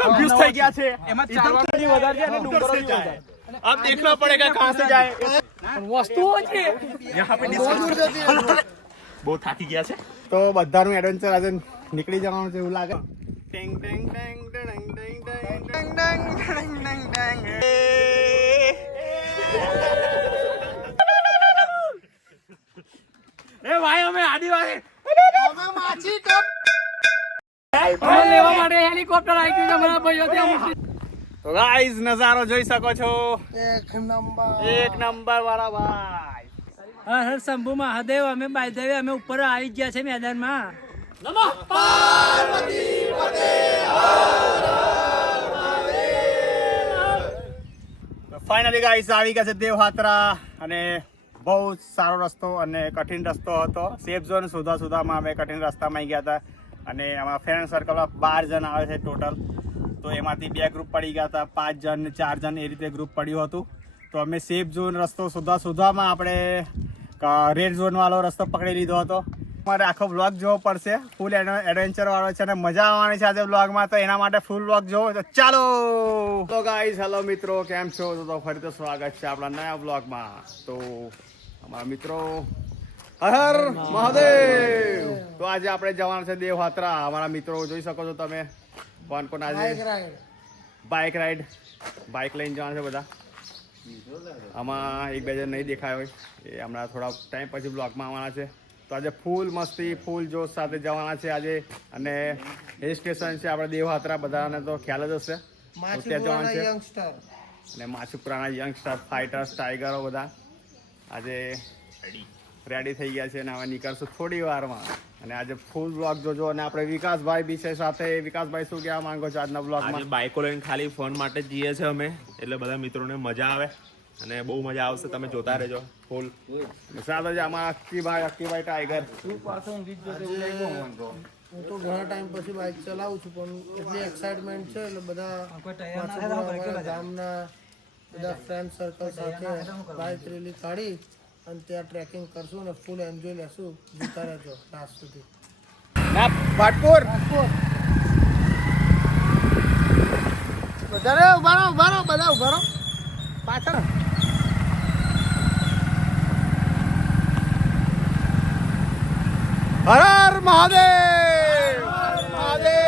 Confuse થઈ ગયા છે એમાં ચાલવાની વધારે છે અને ડુંગરો થી વધારે अब देखना पड़ेगा कहां से जाए वस्तुओं છે यहां पे બહુ થાકી ગયા છે તો બધાનું એડવેન્ચર આજે નીકળી જવાનું છે એવું લાગે ટેંગ ટેંગ ટેંગ ટેંગ ટેંગ ટેંગ ટેંગ ટેંગ ટેંગ ટેંગ એ ભાઈ અમે આદિવાસી અમે માછી ટપ લેવા માટે હેલિકોપ્ટર આવી ગયું છે અમારા ભાઈઓ ત્યાં તો ગાઈસ નજારો જોઈ શકો છો એક નંબર વાળા ભાઈ હર હર શંભુ મહાદેવ અમે બાયદેવે અમે ઉપર આવી ગયા છે મેદાનમાં નમઃ પાર્વતી પતે ફાઇનલી ગાઈસ આવી ગયા છે દેવયાત્રા અને બહુ સારો રસ્તો અને કઠિન રસ્તો હતો સેફ ઝોન સુધામાં અમે કઠિન રસ્તામાં ગયા હતા અને અમારા ફ્રેન્ડ સર્કલમાં 12 જણ આવે છે ટોટલ તો એમાંથી 2 ગ્રુપ પડી ગયા હતા 5 જણ 4 જણ એ રીતે ગ્રુપ પડ્યું હતું તો અમે સેફ ઝોન રસ્તો સુધામાં આપણે રેડ ઝોન વાળો રસ્તો પકડી લીધો હતો મારે આખો બ્લોગ જોવો પડશે ફૂલ એડવેન્ચર વાળો છે અને મજા આવવાની છે આજે બ્લોગમાં તો એના માટે ફૂલ બ્લોગ જોવો તો ચાલો તો ગાઈસ હેલો મિત્રો કેમ છો તો ફરી તો સ્વાગત છે આપણા નયા બ્લોગમાં તો અમારા મિત્રો હર મહાદેવ તો આજે આપણે જવાના છે દેવયાત્રા અમારા મિત્રો જોઈ શકો છો તમે કોણ આજે બાઇક રાઈડ બાઇક લઈને જવાના છે બધા આમાં એક બે જણ નહીં દેખાય હોય એ હમણાં થોડા ટાઈમ પછી બ્લોગમાં આવવાના છે તો આજે ફૂલ મસ્તી ફૂલ જોશ સાથે જવાના છે આજે અને હિલ સ્ટેશન છે આપણે દેવયાત્રા બધાને તો ખ્યાલ જ હશે ત્યાં જવાનું છે અને માછીપુરાના યંગસ્ટર ફાઇટર્સ ટાઈગરો બધા આજે રેડી થઈ ગયા છે અને હવે નીકળશું થોડી વારમાં અને આજે ફૂલ બ્લોગ જોજો અને આપણે વિકાસભાઈ બી છે સાથે વિકાસભાઈ શું કહેવા માંગો છો આજના બ્લોગમાં બાઇકો લઈને ખાલી ફોન માટે જ જઈએ છીએ અમે એટલે બધા મિત્રોને મજા આવે અને બહુ મજા આવશે તમે જોતા રહેજો ફૂલ સાથે જ આમાં અક્કીભાઈ ટાઈગર હું તો ઘણા ટાઈમ પછી બાઇક ચલાવું છું પણ એટલી એક્સાઇટમેન્ટ છે એટલે બધા ગામના બધા ફ્રેન્ડ સર્કલ સાથે બાઇક રેલી કાઢી અને ત્યાં ટ્રેકિંગ કરશું ને ફૂલ એન્જોય લેશું જોતા રહેજો લાસ્ટ સુધી ભાટપુર વધારે ઉભા રહો બધા ઉભા રહો પાછળ હર હર મહાદેવ મહાદેવ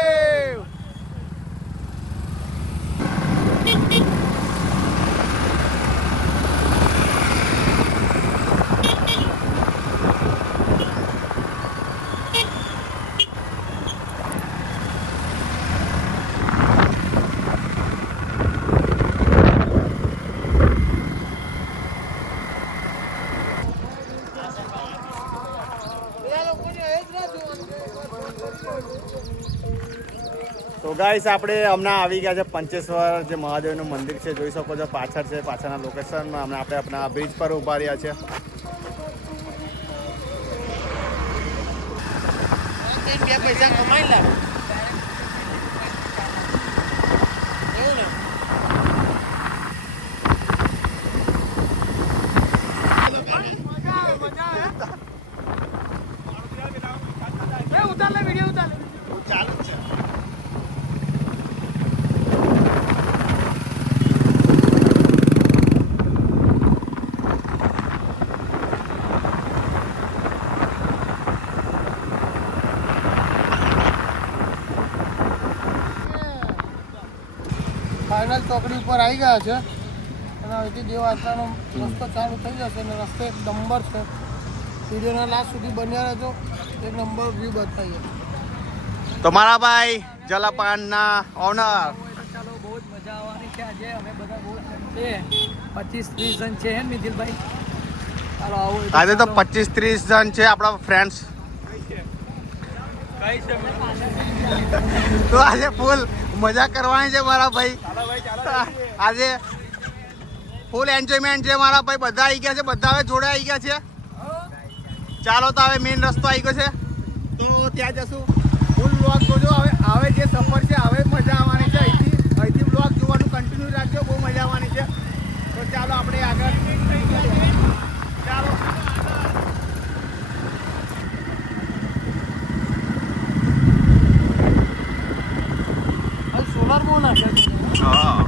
તો ગાઈસ આપણે હમણાં આવી ગયા છે પંચેશ્વર જે મહાદેવનું મંદિર છે જોઈ શકો છો પાછળ છે પાછળના લોકેશનમાં હમણાં આપણે આપણા બ્રિજ પર ઉભા રહ્યા છે બે પૈસા કમાઈ લા ફાઇનલ ચોકડી ઉપર આવી ગયા છે અને અહીંથી દેવયાત્રાનો રસ્તો ચાલુ થઈ જશે અને રસ્તો એક નંબર છે વિડીયોના લાસ્ટ સુધી બન્યા રહેજો એક નંબર વ્યૂ બતાવીએ તો મારા ભાઈ જલાપાનના ઓનર ચાલો બહુ જ મજા આવવાની છે આજે અમે બધા બહુ છે 25-30 જણ છે નિખિલભાઈ ચાલો આવો આજે તો 25-30 જણ છે આપણા ફ્રેન્ડ્સ તો આજે ફૂલ મજા કરવાની છે મારા ભાઈ આજે ફૂલ એન્જોયમેન્ટ છે મારા ભાઈ બધા આવી ગયા છે બધા હવે જોડે આવી ગયા છે ચાલો તો હવે મેઇન રસ્તો આવી ગયો છે તો ત્યાં જશું ફૂલ બ્લોગ જોજો હવે જે સફર છે હવે મજા આવવાની છે અહીંથી બ્લોગ જોવાનું કન્ટિન્યુ રાખજો બહુ મજા આવવાની છે તો ચાલો આપણે આગળ ચાલો સોલર બહુ નાખે છે. હા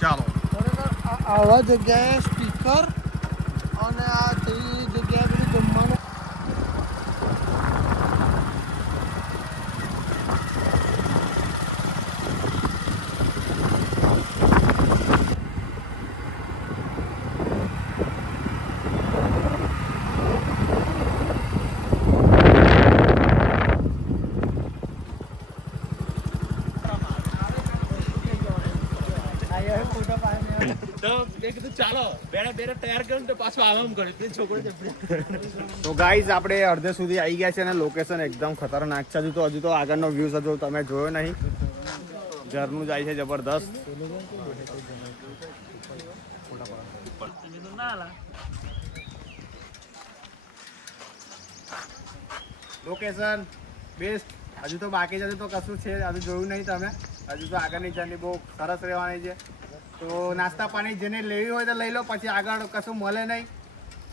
ચાલો ખરેખર આવા જગ્યાએ સ્પીકર અને આ તે જગ્યાએ બધું જમવાનું તો ગાઈઝ આપણે અડધે સુધી આવી ગયા છે અને લોકેશન એકદમ ખતરનાક છે. હજુ તો આગળનો વ્યૂ હજુ તમે જોયો નહીં. ઝરણું જાય છે જબરદસ્ત. Location best. હજુ તો બાકી છે, હજુ તો કશું છે હજુ જોયું નહીં તમે. હજુ તો આગળની જર્ની બહુ સરસ રહેવાની છે. તો નાસ્તા પાણી જેને લેવી હોય તો લઈ લો, પછી આગળ કશું મળે નહીં.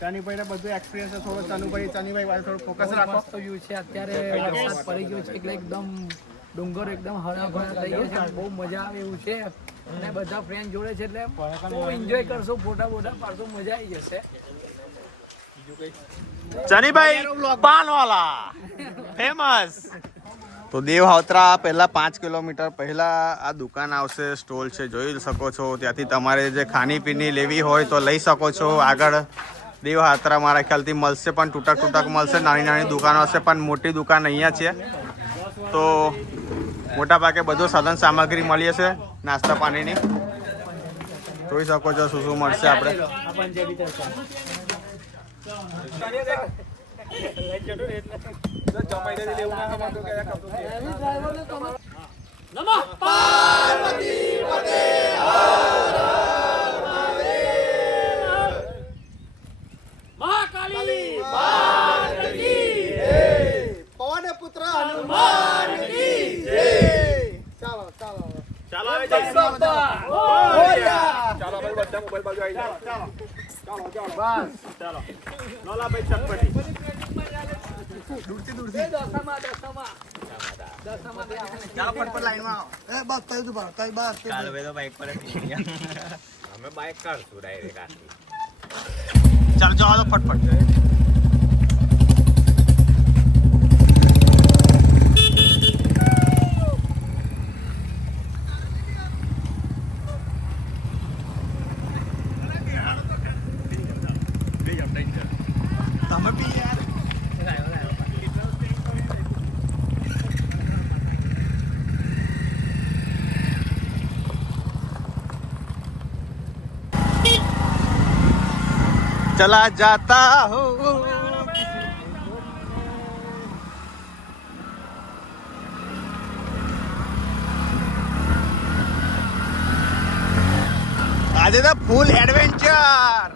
ચનીભાઈને બધું એક્સપિરિયન્સ છે થોડો. ચનીભાઈ વાળે થોડું ફોકસ રાખો. મસ્ત વ્યૂ છે. અત્યારે વરસાદ પડી ગયો છે એટલે એકદમ ડુંગર એકદમ હરાભરા થઈ ગયા છે. બહુ મજા આવે એવું છે અને બધા ફ્રેન્ડ જોડે છે એટલે બહુ એન્જોય કરશો, ફોટા પાડશો, મજા આવી જશે. ચનીભાઈ પાનવાલા ફેમસ. તો દેવહાત્રા પહેલા 5 કિલોમીટર પહેલા આ દુકાન આવશે, સ્ટોલ છે, જોઈ શકો છો. ત્યાંથી તમારે જે ખાણીપીણી લેવી હોય તો લઈ શકો છો. આગળ દેવહાત્રા મારા ખ્યાલથી મળશે, પણ તૂટક મળશે. નાની દુકાનો હશે, પણ મોટી દુકાન અહીંયા છે. તો મોટા ભાગે બધું સાધન સામગ્રી મળી હશે નાસ્તા પાણીની. જોઈ શકો છો શું શું મળશે આપણે. પવન પુત્ર હનુમાન કી જય. ચાલો ચાલો ચાલો ચાલો ભાઈ બધા મોબાઈલ બાજુ આવી જાઓ. બસ ચાલો લોલાભાઈ ચટપટી દૂરથી ચાલો ફટફટ લાઈનમાં આવો. એ બસ કઈ દઉં બા કઈ બાર ચાલો ભાઈ તો બાઈક પર અમે બાઈક કાઢશું ડાયરેક્ટ આટલી. ચાલો જાઓ તો ફટફટ. તમે બી યાર चला जाता हो. આજે તો ફૂલ એડવેન્ચર.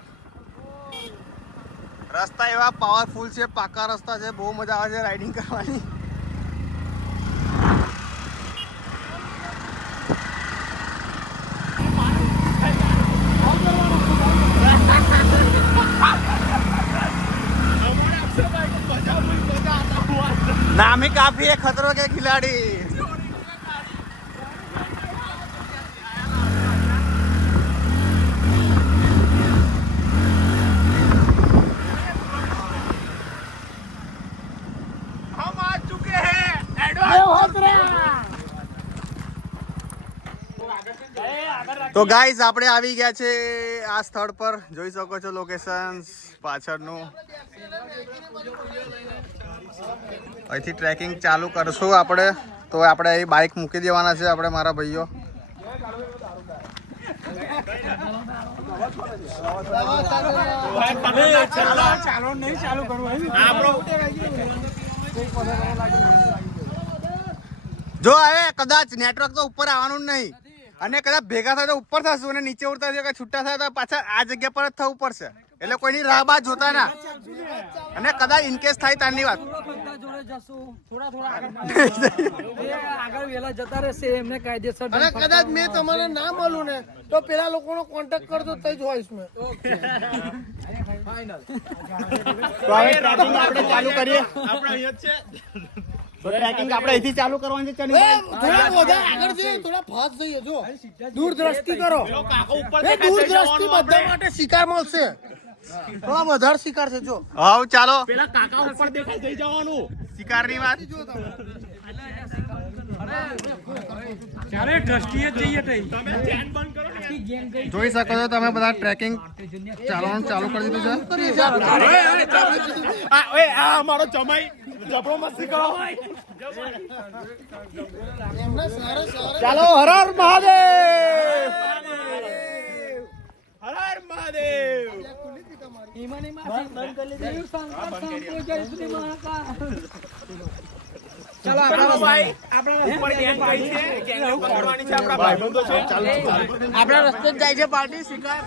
રસ્તા એવા પાવરફુલ છે, પાકા રસ્તા છે, બહુ મજા આવે છે રાઇડિંગ કરવાની. नाम ही काफी है खतरों के खिलाड़ी. हम आ चुके हैं તો ગાઈઝ આપણે આવી ગયા છે આ સ્થળ પર. જોઈ શકો છો લોકેશન પાછળનું. અહીંથી ટ્રેકિંગ ચાલુ કરશું આપણે. તો આપણે અહીં બાઇક મૂકી દેવાના છે આપણે મારા ભાઈઓ. જો હવે કદાચ નેટવર્ક તો ઉપર આવવાનું જ નહીં અને કદાચ ભેગા થાય તો ઉપર થશું અને નીચે ઉડતા થશે કે છૂટા થાય તો પાછા આ જગ્યા પર જ થવું પડશે. એટલે કોઈની રાહ બાદ જોતા ના અને કદાચ ઇનકેસ થાય તારની વાત. આગળ વેલા જતા રહેશે એમને કાયદેસર. અને કદાચ મેં તમારે ના મળું ને તો પેલા લોકોનો કોન્ટેક્ટ કરજો તો જ હોઈશ મેં. તો હવે ટ્રેકિંગ આપણે ચાલુ કરીએ. તો ટ્રેકિંગ આપણે અહીંથી ચાલુ કરવાની છે. થોડા બધા આગળ જઈએ, થોડા ફાસ્ટ જઈએ. જો દૂર દ્રષ્ટિ કરો, દૂર દ્રષ્ટિ બધા માટે શિકાર મળશે. થોડા વધારે શિકાર છે. જો હાવ ચાલો પેલા કાકા ઉપર દેખાય જઈ જવાનું. શિકારની વાત. જોઈ શકો છો તમે બધા ટ્રેકિંગ ચાલવાનું ચાલુ કરી દીધું છે. આ અમારો જમાઈ જબરો મસ્તી કરો. એમના સારા સારા ચાલો હર હર મહાદેવ. હર હર મહાદેવ. ચાલો આપણા રસ્તે જ જાય છે પાર્ટી શિકાર.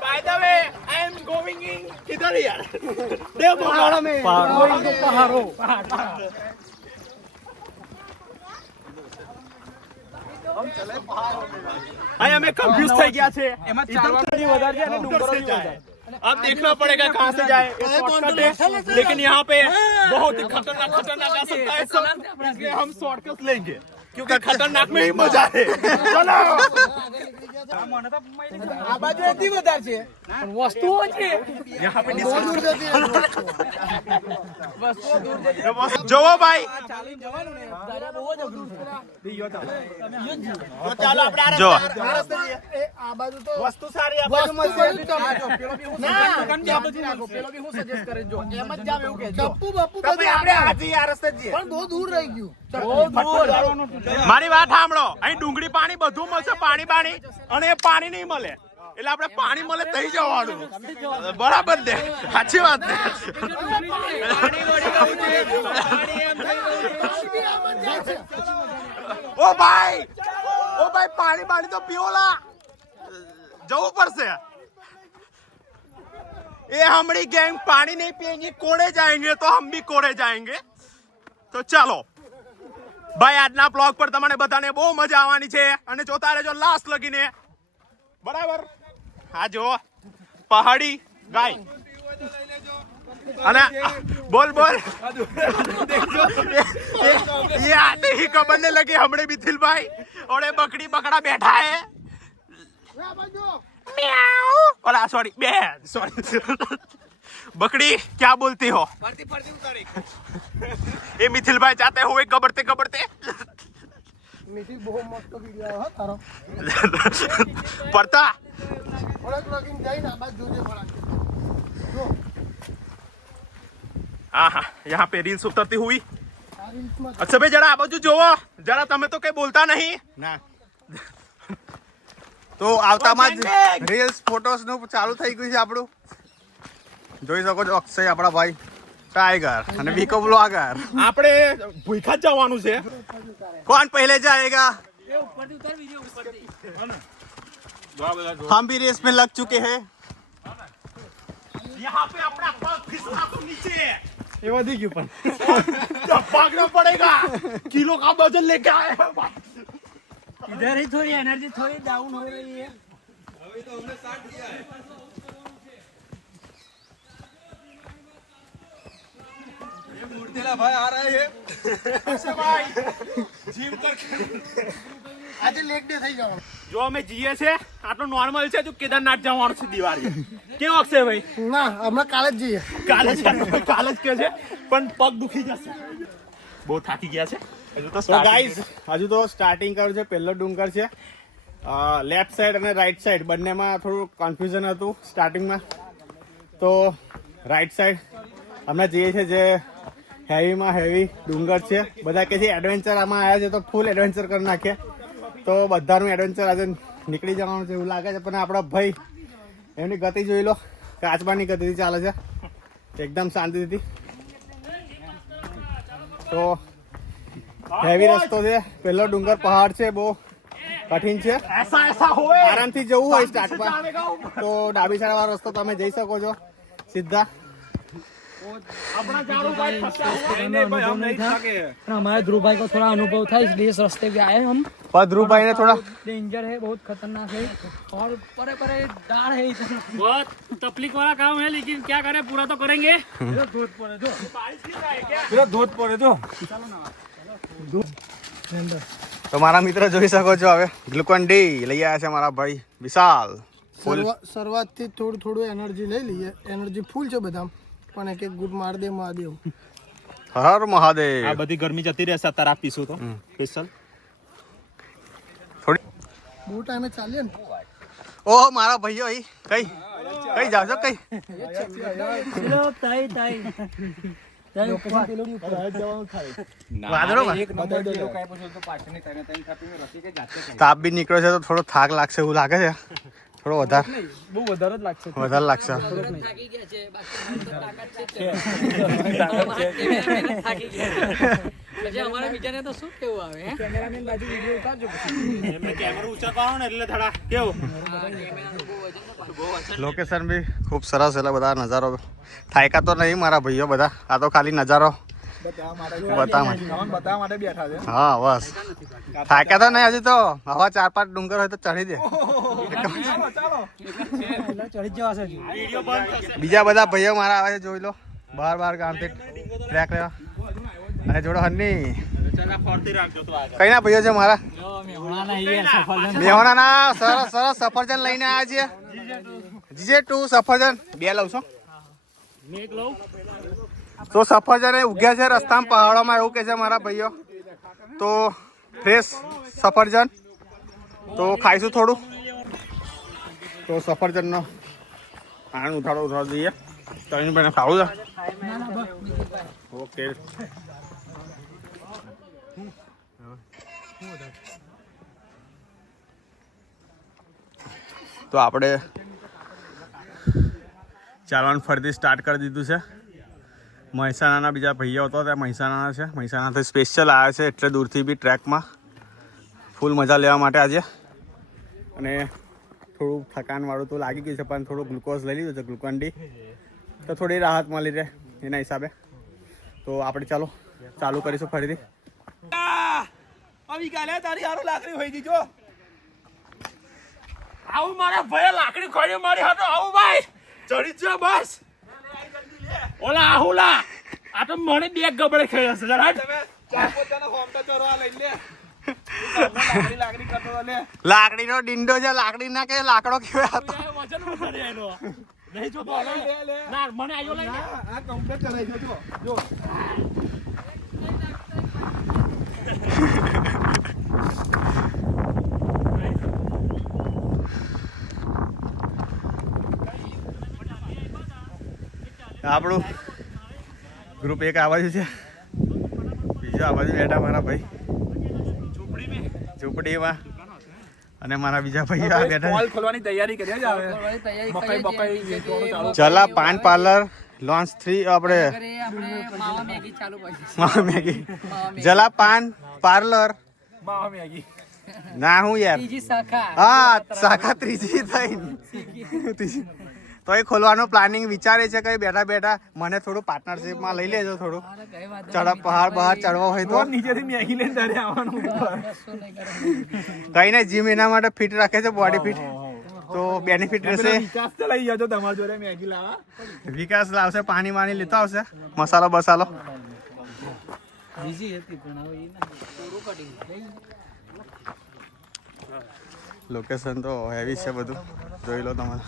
By the way, I am going in किधर यार? देव पहाड़ों में. પહાડો आई हमें कंफ्यूज થઈ ગયા છે. એમાં ચાલવાની વધારે છે અને ડુંગરો भी વધારે. अब देखना पड़ेगा कहाँ से जाए. शॉर्टकट है लेकिन यहाँ पे बहुत ही खतरनाक खतरनाक आ सकता है सब, इसलिए हम शॉर्टकट लेंगे क्योंकि खतरनाक में ही मजा है. चलो. આ બાજુ એથી વધારે છે પણ વસ્તુઓ છે यहाँ पे બહુ દૂર જતી રહે. जो भाई ચાલીને જવાનું ને દાદા બહુ જ અઘરું છે. तो चलो अपने જો એ આ બાજુ તો વસ્તુ સારી વસ્તુ બધું તમારે. પેલો બી હું ના, પેલો બી હું સજેસ્ટ કરે જો એમ જ જાવ એવું કે ચપ્પુ બપ્પુ બધું આપણે આગળ. આજે આ રસ્તે જઈએ. પણ બહુ દૂર રહી ગયું. મારી વાત સાંભળો, અહીં ડુંગળી પાણી બધું મળશે, પાણી બાણી, અને એ પાણી નહીં મળે એટલે આપણે પાણી મળે તઈ જવાનું. બરાબર ને? સાચી વાત ને? ઓ ભાઈ પાણી બાણી તો પીઓલા જવું પડશે. ये हमारी गैंग पानी नहीं पिएंगे, कोड़े जाएंगे तो हम भी कोड़े जाएंगे. तो ચાલો ભાઈ, આજના બ્લોગ પર તમને બધાને બહુ મજા આવવાની છે અને જોતા રહેજો લાસ્ટ લગીને. બરાબર? હા જો પહાડી ગાય અને બોલ બોલ ये आते ही खबर नहीं लगी हमने मिथिल भाई और ये बकरी बकरा बैठा है. ओला सॉरी बेन सॉरी बकरी क्या बोलती हो. ये मिथिल भाई जाते हुए गबरते गबरते મીઠી બહુ મસ્ત વિડિયો હા તારો. पड़ता. થોડાક લગીને જઈને આ બાજુ જોજે થોડાક. જો हाँ हाँ यहाँ पे रील्स उतरती हुई. આ રીલ્સમાં अच्छा भाई जरा आ बाजू जोવો जरा તમે તો કઈ બોલતા નહીં. ના તો આવતામાં જ રીલ્સ ફોટોસ નું ચાલુ થઈ ગયું છે આપણું. જોઈ શકો છો અક્ષય આપણા ભાઈ ટાઈગર અને બીકો બ્લોગર. આપણે ભૂખા જ જવાનું છે. कौन पहले जाएगा? हम भी रेस में लग चुके हैं. यहाँ पे अपना पग फिसला तो नीचे ये वधी क्यों पण भागना पड़ेगा. किलो का वजन लेके आए हैं भाई. इधर ही थोड़ी एनर्जी थोड़ी डाउन हो रही है. આજે લેગ ડે થઈ જવાનો. જો અમે જઈએ છે આટલું નોર્મલ છે, જો કેદારનાથ જવાનું છે દિવાળી. કેવો અક્ષય ભાઈ? ના હમણાં કાલે જ જઈએ. કાલે જ કે છે પણ પગ દુખી જશે. બહુ થાકી ગયા છે. હજુ તો તો ગાઈઝ હજુ તો સ્ટાર્ટિંગ કર્યું છે. પહેલો ડુંગર છે. લેફ્ટ સાઈડ અને રાઈટ સાઈડ બંનેમાં થોડું કન્ફ્યુઝન હતું સ્ટાર્ટિંગમાં. તો રાઈટ સાઈડ અમે જઈએ છીએ જે હેવીમાં હેવી ડુંગર છે. બધા કે છે એડવેન્ચર આમાં આવ્યા છે તો ફૂલ એડવેન્ચર કરી નાખીએ. તો બધાનું એડવેન્ચર આજે નીકળી જવાનું છે એવું લાગે છે. પણ આપણા ભાઈ એમની ગતિ જોઈ લો, કાચબાની ગતિથી ચાલે છે એકદમ શાંતિથી. તો હેવી રસ્તો છે, પહેલો ડુંગર પહાડ છે, બહુ કઠિન છે. આરામથી જવું હોય સ્ટાર્ટમાં તો ડાબી સાઈડ વાળો રસ્તો તમે જઈ શકો છો સીધા. हमारे ध्रुव भाई को थोड़ा अनुभव था इसलिए इस रास्ते पे आए हम. पर ध्रुव भाई ने थोड़ा डेंजर है, बहुत खतरनाक है और परे परे डार है इतना. बहुत तकलीफ वाला काम है लेकिन क्या करें, पूरा तो करेंगे. તો મારા મિત્ર જોઈ શકો છો હવે ગ્લુકોન ડી લઈ આવ્યા છે મારા ભાઈ વિશાલ. શરૂઆતથી થોડું એનર્જી લઈ લઈએ. એનર્જી ફૂલ છે બધા, પણ એક ગુટ માર દે મહાદેવ. હર મહાદેવ. આ બધી ગરમી જતી રહેશે અત્યારે આપીશું તો સ્પેશિયલ થોડી બહુ ટાઈમે ચાલીએ ને. ઓહ મારા ભાઈઓ અહીં કઈ જાવ છો કઈ? તાપ બી નીકળ્યો છે તો થોડો થાક લાગશે એવું લાગે છે. થોડો વધારે લાગશે. અમારા વિચારે તો શું કેવું આવે, કેમેરામેન બાજુ વિડિયો ઉતારજો. કેમેરો ઊંચા કરો ને એટલે થોડા કેવું લોકેશન બી ખૂબ સરસ. એટલે બધા નજારો થાયકા તો નહીં મારા ભાઈઓ બધા, આ તો ખાલી નજારો બતાવવા માટે બેઠા છે. હા બસ થાક્યા તો નહીં હજી તો. હવા 4-5 ડુંગર હોય તો ચડી દે. બીજા બધા ભાઈઓ મારા આવે છે જોઈ લો, બહાર ગામથી ટ્રેક લેવા. અને જોડો હરની કઈ ના ભાઈઓ છે મારા મેહોણાના સરસ સફરજન લઈને આવ્યા છીએ. GJ2 સફરજન 2 લઉં છો. તો સફરજન એ ઉગ્યા છે રસ્તામાં પહાડોમાં એવું કે છે મારા ભાઈઓ. તો ફ્રેશ સફરજન તો ખાઈશું થોડું. તો સફરજનનો આનંદ ઉઠાડો દઈએ. તને પણ ખાવું છે? ઓકે. તો આપણે ચાલવાનું ફરીથી સ્ટાર્ટ કરી દીધું છે. મહેસાણાના બીજા ભાઈઓ હતો ત્યાં મહેસાણાના છે. મહેસાણાથી સ્પેશિયલ આવ્યા છે એટલે દૂરથી બી ટ્રેકમાં ફૂલ મજા લેવા માટે આજે. અને થોડું થકાનવાળું તો લાગી ગયું છે પણ થોડું ગ્લુકોઝ લઈ લીધું છે, ગ્લુકોન ડી, તો થોડી રાહત મળી રહે એના હિસાબે. તો આપણે ચાલુ કરીશું ફરીથી. તારી હારું લાકડી હોય ગઈ જો આવું મારા ભાઈ લાકડી ખોડી મારી હતો. આવું ભાઈ ચડી જ બસ. ઓલા આહુલા આ તો મને બે ગબડે ખેડ્યો છે જરા. તમે 4-5 હોમ તો ચોરવા લઈ લે. લાકડી કરતો લે. લાકડીનો ડિંડો છે, લાકડી ના કે લાકડો કેવો હતો. વજન વધારે એનો નહીં જો તો ના મને આયો લઈ આ કમ્પ્લીટ કરાઈ જો આપણું ગ્રુપ એક આ બાજુ છે, બીજો આ બાજુ બેઠા મારા ભાઈ ઝૂંપડીમાં. અને મારા બીજા ભાઈ આ બેઠા કોલ ખોલવાની તૈયારી કરી જ આવે. ચલા પાન પાર્લર લોન્ચ 3 આપણે માવા મેગી જલા પાન પાર્લર માવા મેગી ના હું યાર હા શાખા ત્રીજી થઈ તો એ ખોલવાનું પ્લાનિંગ વિચારે છે. કઈ બેઠા બેઠા મને થોડું પાર્ટનરશિપમાં લઈ લેજો. થોડું પહાડ બહાર ચડવા હોય તો નીચેથી મેગી લઈને તારે આવવાનું. કઈ નહીં, જીમ એના માટે ફિટ રાખે છે, બોડી ફિટ, તો બેનિફિટ રહેશે. વિકાસ તો લઈ જજો તમારા જોડે મેગી લાવવા. વિકાસ લાવશે, પાણી લેતો આવશે, મસાલો બસાલો. લોકેશન તો હેવી છે બધું, જોઈ લો તમારે.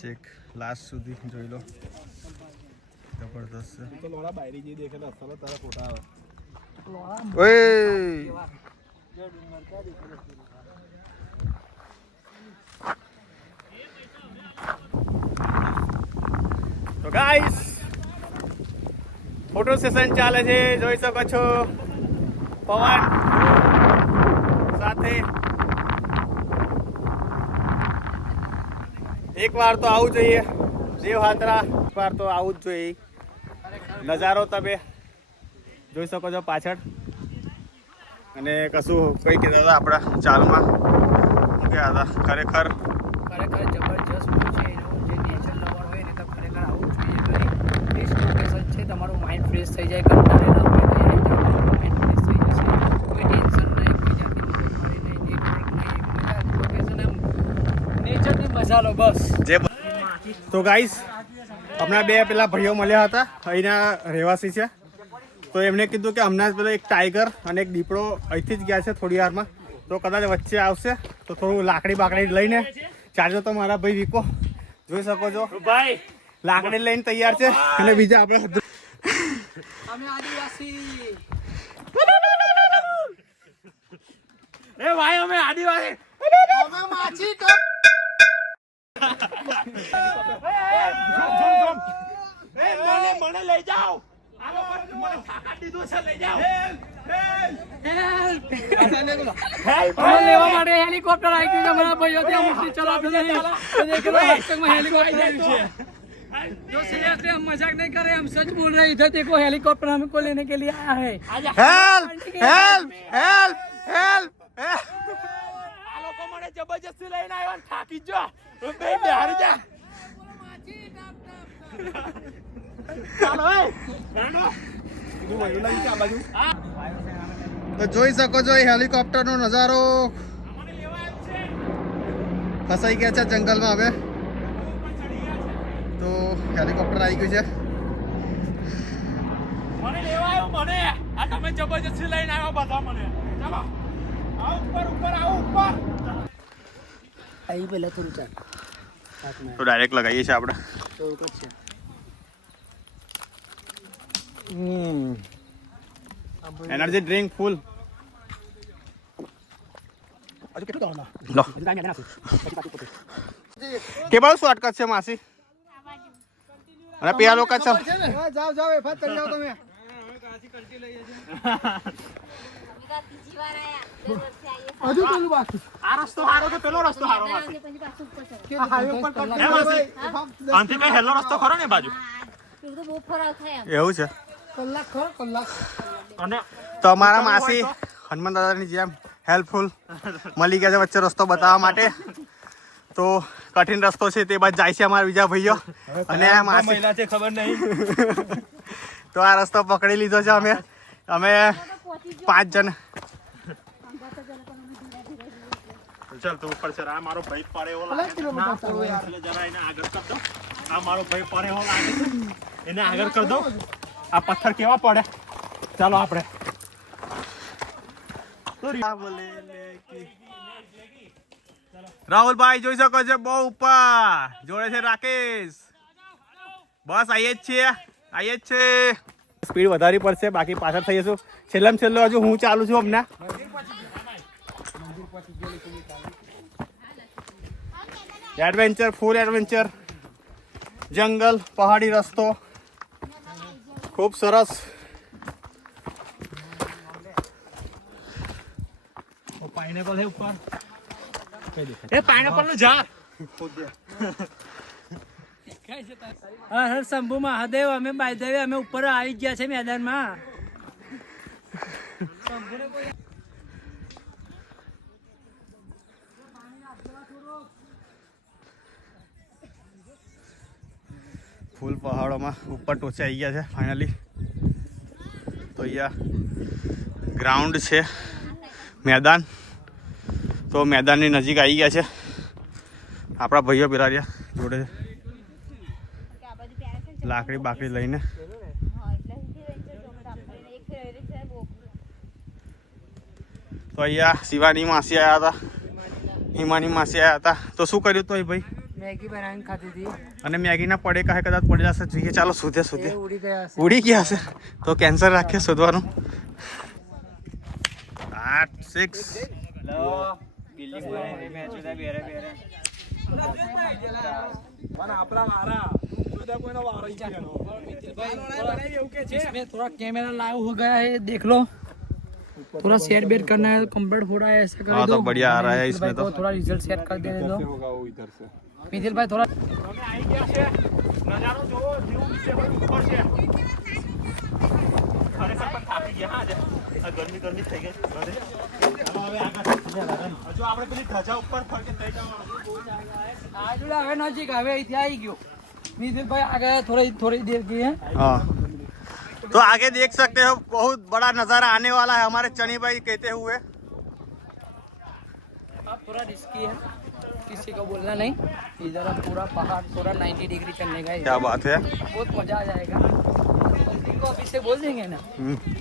શેખ લાસ્ટ સુધી જોઈ લો, જબરદસ્ત છે. ઓય તો ગાઈસ ફોટો સેશન ચાલે છે, જોઈ શકો છો પવન સાથે. એકવાર તો આવું જોઈએ દેવયાત્રા, એકવાર તો આવું જ જોઈએ. નજારો તમે જોઈ શકો છો પાછળ. અને કશું કઈ કહેતા હતા આપણા ચાલમાં, શું કહેતા હતા? ખરેખર જબરજસ્ત વ્યૂ છે એનો. જે નેચર લવર હોય ને તો ખરેખર આવું જ જોઈએ. બેસ્ટ લોકેશન છે. તમારું માઇન્ડ ફ્રેશ થઈ જાય. કંટાળેલા હોય તો અહીં જાઓ, માઇન્ડ ફ્રેશ થઈ જશે. કોઈ ટેન્શન નહીં, કોઈ જાતની મગજમારી નહીં, નેટવર્ક નહીં. મજા લોકેશન એમ નેચરની મજા લો બસ. જે તો ગાઈસ હમણાં બે પેલા ભાઈઓ મળ્યા હતા, અહીંના રહેવાસી છે. તો એમને કીધું કે હમણાં જ પેલો એક ટાઈગર અને એક દીપડો અહીંથી જ ગયા છે થોડી વારમાં. તો કદાચ વચ્ચે આવશે તો થોડું લાકડી બાકડી લઈને ચાર્જો. તો મારા ભાઈ વિકો જોઈ શકો છો ભાઈ લાકડી લઈને તૈયાર છે. અને બીજા આપણે અમે આદિવાસી. એ ભાઈ અમે આદિવાસી અમે માછી મને લઈ જાઓ. મને થાકાત દીધું છે, લઈ જાઓ. અમને લેવા માટે હેલિકોપ્ટર આવી ગયું છે. અમારા ભાઈઓ ત્યાં મુક્તિ ચલાવતી નહીં. તો દેખો વાસ્તવમાં હેલિકોપ્ટર આવ્યું છે. जो सीरियसली हम मजाक नहीं कर रहे, हम सच बोल रहे हैं. इधर देखो हेलीकॉप्टर हमको लेने के लिए आया है. Help help help help. આ લોકો મને જબરજસ્તી લઈને આવ્યા ને થાકી જો બે બહાર જા. ચાલો એ તો જોઈ શકો છો એ હેલિકોપ્ટરનો નજારો. ફસાઈ ગયા છે જંગલમાં હવે. તો હેલિકોપ્ટર આવી ગયું છે. મને લેવા આવ્યો મને. આ તમે જબરજસ્તી લઈને આવ્યા બધા મને. ચાલો આવ ઉપર આવ ઉપર. અહીં પહેલા થોડું ચાલ. તો ડાયરેક્ટ લગાવીએ છીએ આપણે. એનર્જી ડ્રિંક ફૂલ. લો કેવળ શોર્ટકટ છે માસી. અને પેલા લોકો છે જાઓ જાઓ એ ફાત જાઓ તમે. હજુ પેલું બાકી. આ રસ્તો સારો કે પેલો રસ્તો સારો માસી? આનથી કઈ હેલો રસ્તો ખરો ને એ બાજુ? એવું છે. કલાક ખરો કલાક. અને તો અમારા માસી હનુમાન દાદાની જેમ હેલ્પફુલ મળી ગયા છે વચ્ચે રસ્તો બતાવવા માટે. તો કઠિન રસ્તો છે તે બાદ જાય છે અમારા બીજા ભાઈઓ. અને આ માસી છે ખબર નહીં. તો આ રસ્તો પકડી લીધો છે અમે 5 જણ. ચાલ તું ઉપર છે. આ મારો ભાઈ પડે એવો લાગે છે. ના પડો યાર. એટલે જરા એને આગળ કર દો. આ મારો ભાઈ પડે એવો લાગે છે. એને આગળ કર દો. આ પથ્થર કેવા પડે. ચાલો આપણે રાહુલભાઈ જોઈ શકો છો બહુ ઉપર. જોડે છે રાકેશ. બસ આવીએ જ છીએ, આવીએ જ છે. સ્પીડ વધારવી પડશે, બાકી પાછળ થઈ જશું. છેલ્લામાં છેલ્લો હજુ હું ચાલુ છું હમણાં. એડવેન્ચર, ફૂલ એડવેન્ચર. જંગલ, પહાડી રસ્તો ખૂબ સરસ. પાઇનેપલ છે ઉપર. એ પાઇનેપલ નું ઝાડ. હર શંભુ મહાદેવ. અમે બાયદેવે અમે ઉપર આવી ગયા છે મેદાનમાં. ફૂલ પહાડોમાં ઉપર ટોચે આવી ગયા છે ફાઇનલી. તો અહીંયા ગ્રાઉન્ડ છે, મેદાન. તો મેદાનની નજીક આવી ગયા છે આપણા ભાઈઓ પેલા રહ્યા જોડે લાકડી બાકડી લઈને. તો અહીંયા શિવાની માસી આવ્યા હતા, હિમાની માસી આવ્યા હતા. તો શું કર્યું હતું ભાઈ? મેગી બનાવીને ખાધી હતી. અને મેગીના પડેકા કદાચ પડેલા હશે, જોઈએ. ચાલો શોધે શોધે. ઉડી ગયા હશે. ઉડી ગયા હશે તો કેન્સર રાખીએ શોધવાનું. 8 6 इसमें थोड़ा कैमरा लाइव हो गया है, देख लो। थोड़ा शेयर बेयर करना है, कंप्लीट हो रहा है, ऐसा कर हाँ, दो। तो बढ़िया आ रहा है मिथिल इसमें भाई को तो। थोड़ा रिजल्ट शेयर कर देने दो। मिथिल भाई थोड़ा તમે આવી ગયા છે નજારો જોવો વ્યૂ છે ભાઈ ઉપર છે ખરેખર પણ થાકી ગયા હા આજે આ ગરમી થઈ ગઈ ચાલો હવે આગળ હજુ આપણે પેલી ધજા ઉપર ફરકે થઈ જવાનું આજુ હવે નજીક, હવે અહીંથી આવી ગયો મિथिल भाई। आगे थोड़ी देर की है। हाँ तो आगे देख सकते हो बहुत बड़ा नज़ारा आने वाला है हमारे चनी भाई कहते हुए। अब थोड़ा रिस्की है, किसी को बोलना नहीं। इधर हम पूरा पहाड़ थोड़ा 90 डिग्री चलने का है। क्या बात है, बहुत मजा आ जाएगा। इनको अभी से बोल देंगे ना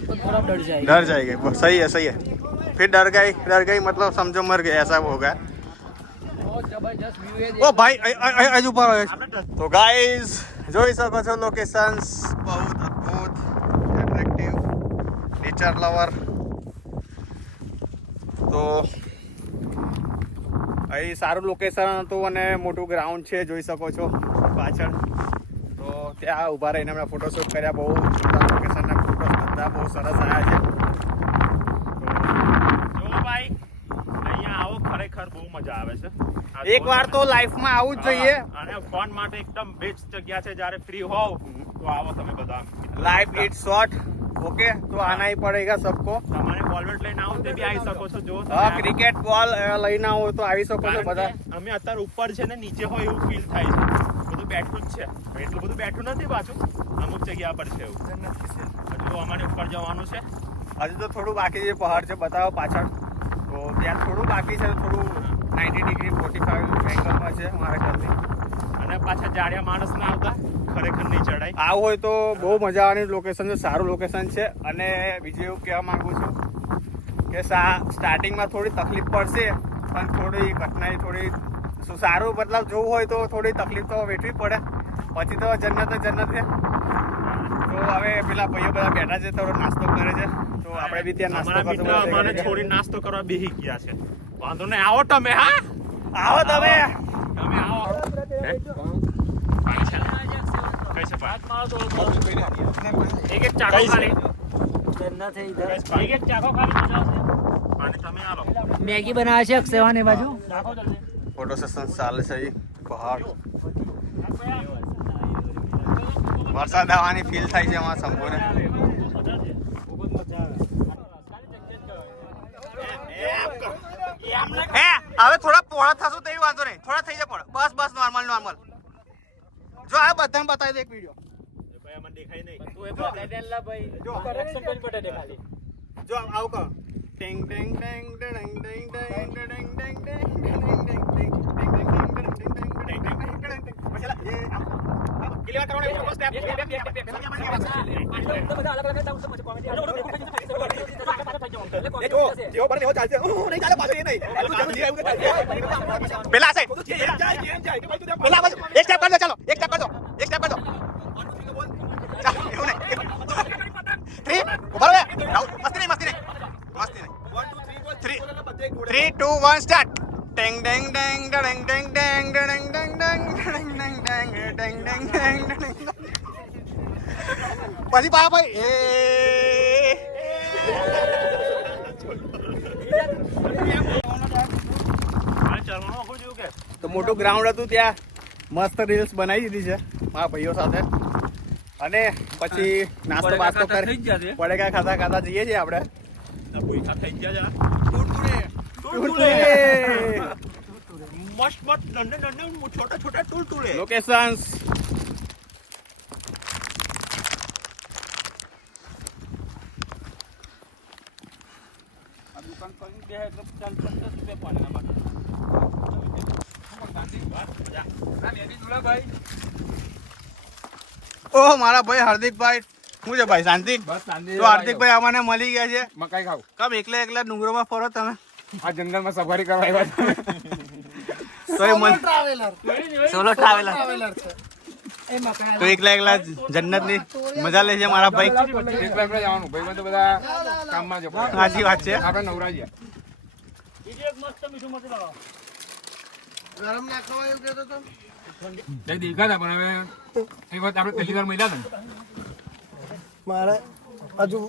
तो थोड़ा डर जाएगा। डर जाएंगे। सही है फिर डर गई मतलब समझो मर गए ऐसा हो गया। बहुत जबरदस्त व्यू है। ओ भाई हजू पर तो गाइस જોઈ શકો છો લોકેશન્સ બહુ અદ્ભુત એટ્રેક્ટિવ નેચર લવર। તો અહીં સારું લોકેશન હતું અને મોટું ગ્રાઉન્ડ છે જોઈ શકો છો પાછળ। તો ત્યાં ઊભા રહીને અમે ફોટોશૂટ કર્યા। બહુ સુંદર લોકેશનના ફોટોસ બધા બહુ સરસ આવ્યા છે। જો ભાઈ અહીંયા આવો ખરેખર બહુ મજા આવે છે। એક વાર તો લાઈફમાં આવું જ જોઈએ અને ફન માટે એકદમ બેસ્ટ જગ્યા છે। જ્યારે ફ્રી હોવ તો આવો તમે બધા। લાઈફ ઇટ્સ શોર્ટ ઓકે, તો આના ही पड़ेगा सबको। તમારે બોલ બેટ લઈને આવો તે બી આવી શકો છો। જો હા ક્રિકેટ બોલ લઈને આવો તો આવી શકો છો બધા। અમે અત્યારે ઉપર છે ને નીચે હોય એવું ફીલ થાય છે। બધું બેઠું જ છે, એટલું બધું બેઠું નથી પાછું, અમુક જગ્યા પર છે એવું। હજુ અમારે ઉપર જવાનું છે, હજુ તો થોડું બાકી છે। પહાડ છે બતાવો પાછળ, તો ત્યાં થોડું બાકી છે, થોડું 90 ડિગ્રી 45 એંગલમાં છે મારા ખ્યાલથી। અને પાછા જાડિયા માણસ ના આવતા ખરેખર નહીં ચડાય। આવું હોય તો બહુ મજા આવવાની લોકેશન છે, સારું લોકેશન છે। અને બીજું એવું કહેવા માંગુ છું કે સ્ટાર્ટિંગમાં થોડી તકલીફ પડશે, પણ થોડી કઠિનાઈ થોડી સારું મતલબ જોવું હોય તો થોડી તકલીફ તો વેઠવી પડે, પછી તો જન્નત છે। તો હવે પેલા ભાઈઓ બધા બેઠા છે, થોડો નાસ્તો કરે છે, તો આપણે બી ત્યાં નાસ્તો કરવાનો છે। છોડી નાસ્તો કરવા બેસી ગયા છે। વાંધો નહીં, આવો તમે। હા આવો તમે આવો। એક ચાકો ખાલી मैगी बनाया છે અક્ષયવાને બાજુ। ફોટો સેશન ચાલે છે પહાડ, વરસાદ આવવાની ફીલ થાય છે એમાં સંપૂર્ણ। હે હવે થોડા પોળા થશું તો વાંધો નહીં, થોડા થઈ જાય પણ બસ નોર્મલ। જો આ બધાને બતાવી દે એક વિડિયો। મને દેખાય નહીં, જો આવું કહો ટેંગ ટેંગ ટેંગ ટેંગ ટેંગ ટેંગ ટેંગ ટેંગ પેલા સાઈડ પેલા બાજુ એક સ્ટેપ કર દો, ચાલો એક સ્ટેપ કર દો। એવું નહીં 3 ઉભા રહો, મસ્તી નહીં 3 2 1 સ્ટાર્ટ। ટેંગ ટેંગ ટેંગ ટેંગ ટેંગ ટેંગ ટેંગ ટેંગ ટેંગ ટેંગ ટેંગ ટેંગ ટેંગ પછી પા ભાઈ તો મોટું ગ્રાઉન્ડ હતું, ત્યાં મસ્ત રીલ્સ બનાવી દીધી છે મારા ભાઈઓ સાથે। અને પછી નાસ્તો બાસ્તો કરી પડેગા ખાતા જઈએ છીએ આપણે। મસ્ત છોટા ટુલટુલે લોકેશન્સ। ઓહ મારા ભાઈ હાર્દિકભાઈ, શું છે ભાઈ શાંતિ? તો હાર્દિકભાઈ અમને મળી ગયા છે। મકાઈ ખાવ કમ એકલા ડુંગરોમાં ફરો તમે? આ જંગલમાં સફારી કરવા આવ્યા તો એ મન ટ્રાવેલર સોલો ટ્રાવેલર ટ્રાવેલર છે। તો એકલા એકલા જન્નતની મજા લે છે મારા ભાઈ. જવાનું ભાઈ તો બધા કામમાં છે. સાચી વાત છે. આપણે નવરા છીએ. ગરમ ના ખવાય એવું કહેતો તો જઈ દેખાતા પણ હવે એ વાત આપણે પહેલી વાર મળ્યા હતા ને. મારે હજુ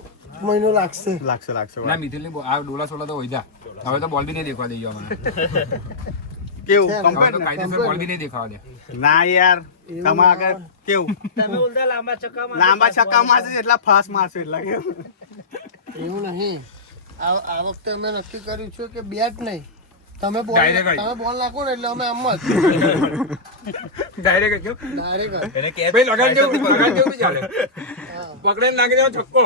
મહિનો લાગશે. લાગશે ના મિથિલની આ ડોલા છોલા તો હોય જા. હવે તો બોલ બી નહીં દેખવા દઈએ અમને. કેવું હવે કમ્પ્લીટ તો કાયદેસર બોલ બી નહીં દેખાવા દે. ના યાર તમારા આગળ કેવું લાંબા છક્કા મારશે એટલા ફાસ્ટ મારશે એટલા કેવું એવું નહીં. આ વખતે અમે નક્કી કર્યું છે કે બેટ નહીં, તમે બોલ Direct જ. તમે બોલ નાખો ને એટલે અમે આમ જ ડાયરેક્ટ કેવું ડાયરેક્ટ ભાઈ લગાડ જેવું બી ચાલે. પકડે નાખી દેવો છક્કો.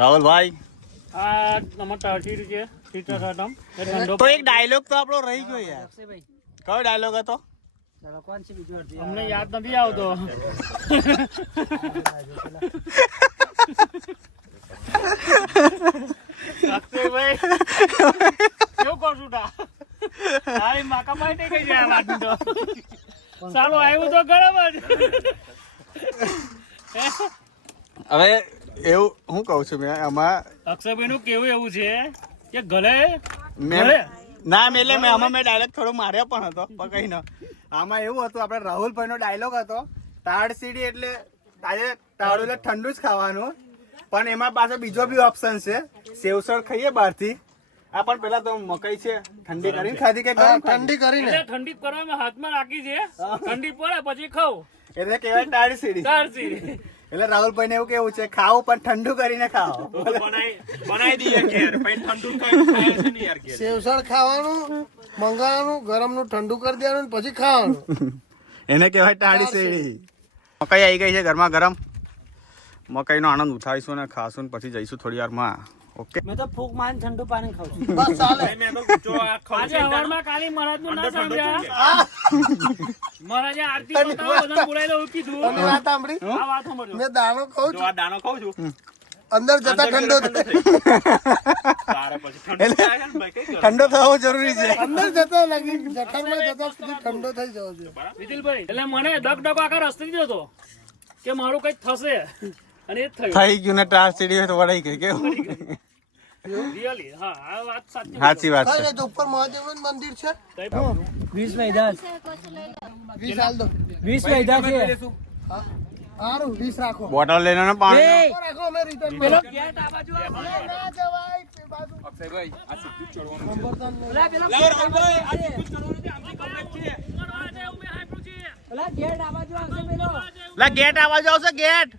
રાહુલભાઈ તો એક ડાયલોગ તો આપણો રહી ગયો યાર. કયો ડાયલોગ હતો? અમને યાદ નથી આવતો. અક્ષયભાઈ કેવું કરશું તા? તારી માકા માટે કઈ જાય વાત તો. ચાલો આવ્યું તો ગરમ જ. હવે એવું હું કહું છું મેં આમાં અક્ષયભાઈ નું કેવું એવું છે કે ગળે મેં ના મેલે મેં આમાં મેં ડાયલોગ થોડો માર્યો પણ હતો પણ કઈ ના. આમાં એવું હતું આપણે રાહુલભાઈ નો ડાયલોગ હતો તાડ સીડી એટલે આજે તાળું એટલે ઠંડુ જ ખાવાનું, પણ એમાં પાછો બીજો બી ઓપ્શન છે સેવસળ ખાઈએ બહારથી. આ પણ પેલા તો મકઈ છે ઠંડી કરીને ખાધી કે ગરમ ખાધી? ઠંડી કરીને એટલે ઠંડી કરવામાં હાથમાં રાખી છે, ઠંડી પડે પછી ખાવ. એટલે કહેવાય તાડ સીડી. તારસી એટલે રાહુલભાઈ ને એવું કેવું છે ખાવું પણ ઠંડુ કરીને ખાઓ. બનાવી દઈએ ઘેર પછી ઠંડુ ખાય છે ને યાર ઘેર. સેવસળ ખાવાનું, મંગાવવાનું, ગરમનું ઠંડુ કરી દેવાનું ને પછી ખાવાનું. એને કહેવાય ટાળી શેરડી. મકાઈ આવી ગઈ છે ગરમા ગરમ. મકાઈનો આનંદ ઉઠાવીશું ને ખાશું ને પછી જઈશું થોડી વારમાં. ઓકે મેં તો ફૂક માન ઠંડુ પાણી ખાઉં છું. બસ ચાલે. આજે હવારમાં કાલી મહારાજનું ના સાંભળ્યા? મહારાજે આરતી બતાવો, બધાને બોલાવી લો, કીધું. તમે વાત સાંભળી? આ વાત સાંભળજો. મેં દાણો ખાઉં છું, દાણો ખાઉં છું અંદર જતા ઠંડો થાય. તારે પછી ઠંડુ થાય છે ને ભાઈ, કઈ કરું? ઠંડો થવો જરૂરી છે. અંદર જતા લાગી જઠરમાં જતા સુધી ઠંડો થઈ જવો જોઈએ. નિતિનભાઈ, એટલે મને ડગડગો આખા રસ્તે દીધો હતો કે મારું કઈક થશે અને એ જ થયું. થઈ ગયું ને ટાળ સીડી હોય તો વળાઈ ગઈ કેવું? Really? હા, આ વાત સાચી. સાચી વાત કઈ છે. નહીં, તો ઉપર મહાદેવનું મંદિર છે. કઈ બાજુ? 20 હાલ દો. 20 વૈધા છે. સારું 20 રાખો. બોટલ લઈને ને પાણી રાખો, અમે return પેલો માં. ગેટ આ બાજુ આવે. ના જવાય, તે બાજુ. અક્ષયભાઈ આ સીધું જ ચડવાનું છે. નંબરદાર નહીં. પેલા પેલા લાવ રાહુલભાઈ, આ સીધું જ ચડવાનું છે, આમથી કમ્પ્લીટ છે. પેલા ગેટ આ બાજુ આવશે પેલો. લા ગેટ આવાજ આવશે ગેટ.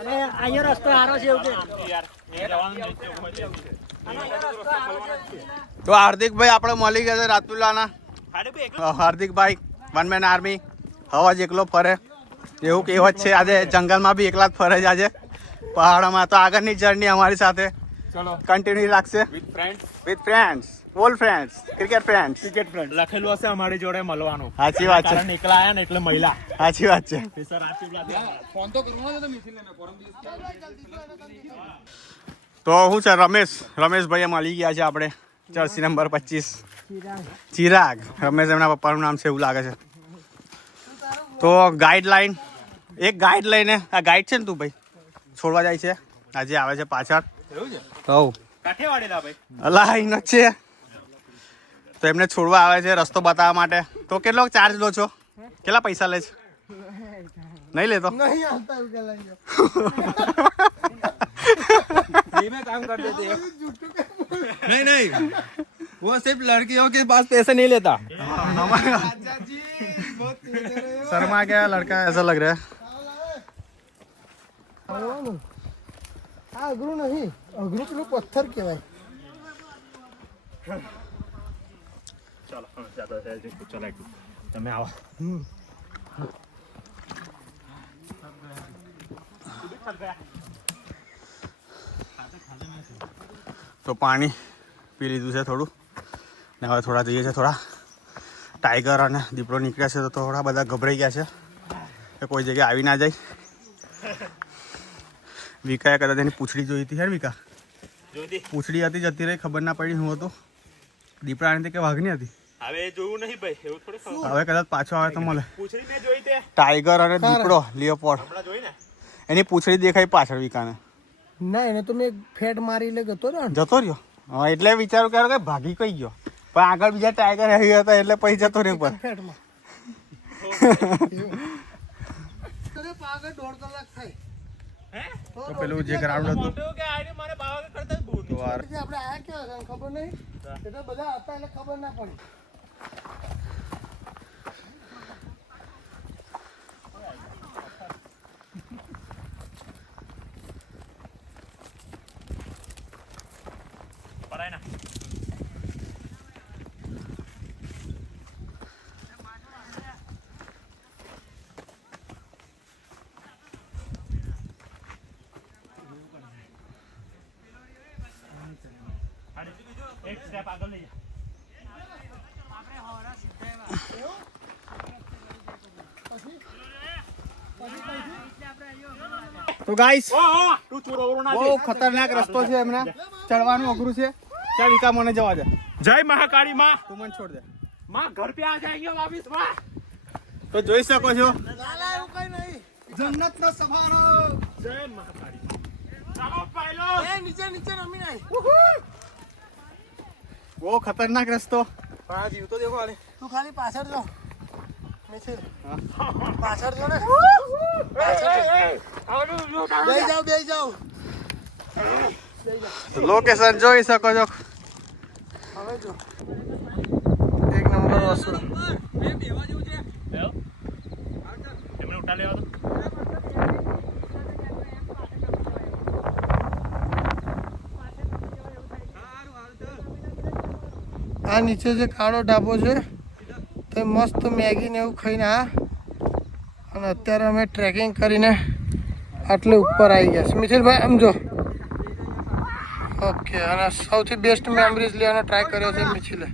અરે અહીંયા રસ્તો સારો છે એવું કે. તો હાર્દિકભાઈ આપણે મળી ગયા છે રાજપુલાના. હાર્દિકભાઈ વન મેન આર્મી હવાજ એકલો ફરે એવું કહેવત છે. આજે જંગલમાં બી એકલા જ ફરે છે. આજે પહાડોમાં તો આગળની જર્ની અમારી સાથે ચલો કન્ટિન્યુ રાખશે with friend. With friends, all friends, cricket friends. લખેલું હશે અમારી જોડે મળવાનું. સાચી વાત છે. કારણ એકલા આયા ને એટલે મહિલા. સાચી વાત છે. ફોન તો કરવાનો હતો મિથિલને મેં પરમ દિવસ. તો શું છે રમેશભાઈ મળી ગયા છે આપણે જર્સી નંબર 25 ચિરાગ. રમેશ એમના પપ્પાનું નામ છે એવું લાગે છે. તો ગાઈડલાઈન એક ગાઈડ લઈને આ ગાઈડ છે ને તું ભાઈ છોડવા જાય છે આજે આવે છે પાછળ. એવું છે? હવ કાઠિયાવાડી ભાઈ. અલા અહીં જ છે. તો એમને છોડવા આવે છે રસ્તો બતાવવા માટે. તો કેટલો ચાર્જ લો છો? કેટલા પૈસા લે છે? નહીં લેતો? નહીં આવતા એવું કે લઈ જાઓ. ધીમે કામ કર દેતે. नहीं वो सिर्फ लड़कियों के पास पैसे नहीं लेता. शर्मा गया लड़का ऐसा लग रहा है. આવવાનું. આ અઘરું નહીં, અઘરું પેલું પથ્થર કહેવાય. તમે આવો. તો પાણી પી લીધું છે થોડું ને હવે થોડા જઈએ છે. થોડા ટાઈગર અને દીપડો નીકળ્યા છે તો થોડા બધા ગભરાઈ ગયા છે કે કોઈ જગ્યાએ આવી ના જાય. વિકાએ કદાચ એની પૂંછડી જોઈ હતી. યાર વિકા પૂંછડી હતી જતી રહી, ખબર ના પડી શું હતું. દીપડાની હતી કે વાઘની હતી? હવે જોયું નહીં ભાઈ, એવું થોડી ખબર. હવે કદાચ પાછો આવે તો મળે. પૂછડી મેં જોઈ તે ટાઈગર અને દીપડો લિયોપોર્ડ, હમણાં જોઈ ને. એની પૂંછડી દેખાય પાછળ વિકાને. ના એને તો મેં ફેટ મારી લે ગતો રહ્યો ને. જતો રહ્યો. હા, એટલે વિચારું કે ભાગી કઈ ગયો, પણ આગળ બીજા ટાઈગર આવી હતા એટલે પછી જતો રહ્યો પર. ફેટમાં આગળ 1.5 કલાક થાય. તો પેલું જે ગ્રાઉન્ડ હતું મોટું કે આઈને મારે બાવા કરતા જ ભૂલ. તો આ આપણે આયા કેવા હતા ખબર નહીં, એટલે બધા હતા એટલે ખબર ના પડી. પરાય ના. એક સ્ટેપ આગળ લઈ જા. તો ગાઈસ તું ચોરો ના બહુ ખતરનાક રસ્તો છે, એમને ચડવાનું અઘરું છે. ચાલ વિકા મને જવા દે, જય મહાકાળી માં. તું મને છોડ દે. માં ઘર पे आ जाएंगे वापिस માં. તો જોઈ શકો છો લાલા એવું કઈ નહીં. જન્નતનો સભાનો. જય મહાકાળી. ચાલો પાયલો. એ નીચે નીચે રમી નાય. બહુ ખતરનાક રસ્તો. તું ખાલી પાછળ જો મિસિલ, પાછળ જો ને. બેસી જાઓ બેસી જાઓ. લોકેશન જોઈ શકો છો. હવે જો એક નંબર વસ્તુ. એમને ઉઠા લેવા દો. આ નીચે જે કાળો ડાબો છે તે મસ્ત મેગી ને એવું ખાઈને અને અત્યારે અમે ટ્રેકિંગ કરીને આટલે ઉપર આવી ગયા છે. મિથિલભાઈ આમ જો. ઓકે, અને સૌથી બેસ્ટ મેમરીઝ લેવાનો ટ્રાય કર્યો છે મિથિલે.